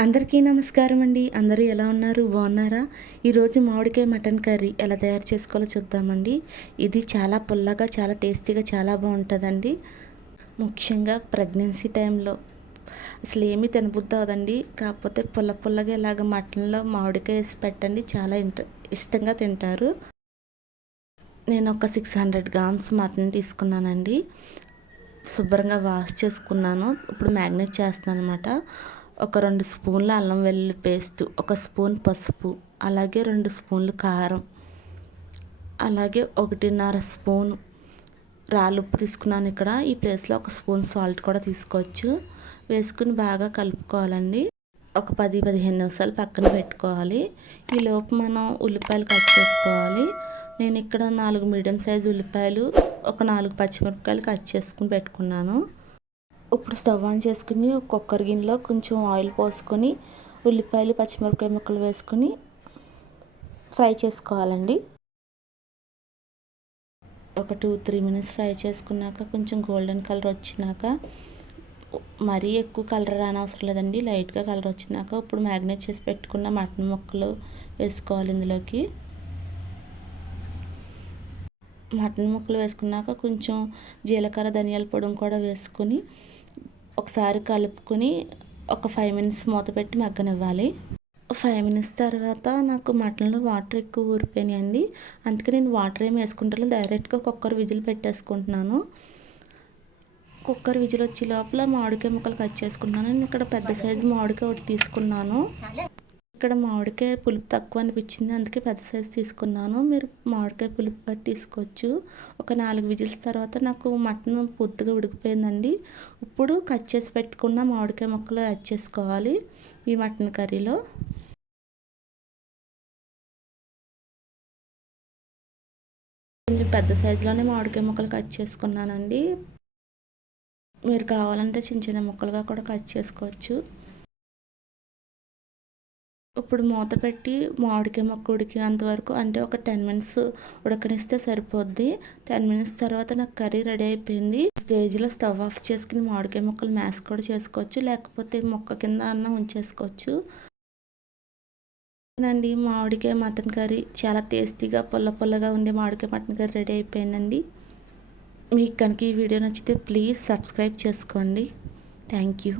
అందరికీ నమస్కారం అండి. అందరూ ఎలా ఉన్నారు? బాగున్నారా? ఈరోజు మామిడికాయ మటన్ కర్రీ ఎలా తయారు చేసుకోవాలో చూద్దామండి. ఇది చాలా పుల్లగా, చాలా టేస్టీగా, చాలా బాగుంటుందండి. ముఖ్యంగా ప్రెగ్నెన్సీ టైంలో అసలు ఏమీ తినబుద్ధి అవ్వదండి. కాకపోతే పుల్ల పుల్లగా ఇలాగ మటన్లో మామిడికాయ వేసి పెట్టండి, చాలా ఇష్టంగా తింటారు. నేను ఒక 600 గ్రామ్స్ మటన్ తీసుకున్నానండి. శుభ్రంగా వాష్ చేసుకున్నాను. ఇప్పుడు మ్యాగ్నేట్ చేస్తున్నాను అనమాట. ఒక 2 స్పూన్ల అల్లం వెల్లుల్లి పేస్ట్, ఒక స్పూన్ పసుపు, అలాగే 2 స్పూన్లు కారం, అలాగే 1.5 స్పూన్ రాళ్ళుప్పు తీసుకున్నాను. ఇక్కడ ఈ ప్లేస్లో ఒక స్పూన్ సాల్ట్ కూడా తీసుకోవచ్చు. వేసుకుని బాగా కలుపుకోవాలండి. ఒక 10-15 నిమిషాలు పక్కన పెట్టుకోవాలి. ఈలోపు మనం ఉల్లిపాయలు కట్ చేసుకోవాలి. నేను ఇక్కడ 4 మీడియం సైజు ఉల్లిపాయలు, ఒక 4 పచ్చిమిరపకాయలు కట్ చేసుకుని పెట్టుకున్నాను. ఇప్పుడు స్టవ్ ఆన్ చేసుకుని ఒక కుక్కర్ గిన్నెలో కొంచెం ఆయిల్ పోసుకొని ఉల్లిపాయలు, పచ్చిమిరపకాయ ముక్కలు వేసుకొని ఫ్రై చేసుకోవాలండి. ఒక 2-3 మినిట్స్ ఫ్రై చేసుకున్నాక కొంచెం గోల్డెన్ కలర్ వచ్చినాక, మరీ ఎక్కువ కలర్ రానవసరం లేదండి, లైట్గా కలర్ వచ్చినాక ఇప్పుడు మ్యాగ్నేట్ చేసి పెట్టుకున్న మటన్ ముక్కలు వేసుకోవాలి. ఇందులోకి మటన్ ముక్కలు వేసుకున్నాక కొంచెం జీలకర్ర, ధనియాల పొడి కూడా వేసుకొని ఒకసారి కలుపుకొని ఒక 5 మినిట్స్ మూత పెట్టి మగ్గనివ్వాలి. 5 మినిట్స్ తర్వాత నాకు మటన్లో వాటర్ ఎక్కువ ఊరిపోయినాయండి. అందుకే నేను వాటర్ ఏమి వేసుకుంటాను, డైరెక్ట్గా కుక్కర్ విజిల్ పెట్టేసుకుంటున్నాను. కుక్కర్ విజిల్ వచ్చే లోపల మామిడికాయ ముక్కలు కట్ చేసుకుంటున్నాను. నేను ఇక్కడ పెద్ద సైజు మామిడికాయ ఒకటి తీసుకున్నాను. ఇక్కడ మామిడికాయ పులుపు తక్కువ అనిపించింది, అందుకే పెద్ద సైజు తీసుకున్నాను. మీరు మామిడికాయ పులుపు బట్టి తీసుకోవచ్చు. ఒక 4 విజిల్స్ తర్వాత నాకు మటన్ పూర్తిగా ఉడికిపోయిందండి. ఇప్పుడు కట్ చేసి పెట్టుకున్న మామిడికాయ ముక్కలు యాడ్ చేసుకోవాలి ఈ మటన్ కర్రీలో. కొంచెం పెద్ద సైజులోనే మామిడికాయ ముక్కలు కట్ చేసుకున్నానండి. మీరు కావాలంటే చిన్న చిన్న ముక్కలుగా కూడా కట్ చేసుకోవచ్చు. ఇప్పుడు మూత పెట్టి మామిడికాయ ముక్క ఉడికేంత వరకు, అంటే ఒక 10 మినిట్స్ ఉడకనిస్తే సరిపోద్ది. 10 మినిట్స్ తర్వాత నాకు కర్రీ రెడీ అయిపోయింది. స్టేజ్లో స్టవ్ ఆఫ్ చేసుకుని మామిడికాయ ముక్కలు మ్యాష్ కూడా చేసుకోవచ్చు, లేకపోతే ముక్క కింద అన్న ఉంచేసుకోవచ్చు అండి. మామిడికాయ మటన్ కర్రీ చాలా టేస్టీగా పుల్ల పుల్లగా ఉండే మామిడికాయ మటన్ కర్రీ రెడీ అయిపోయిందండి. మీకు కనుక ఈ వీడియో నచ్చితే ప్లీజ్ సబ్స్క్రైబ్ చేసుకోండి. Thank you.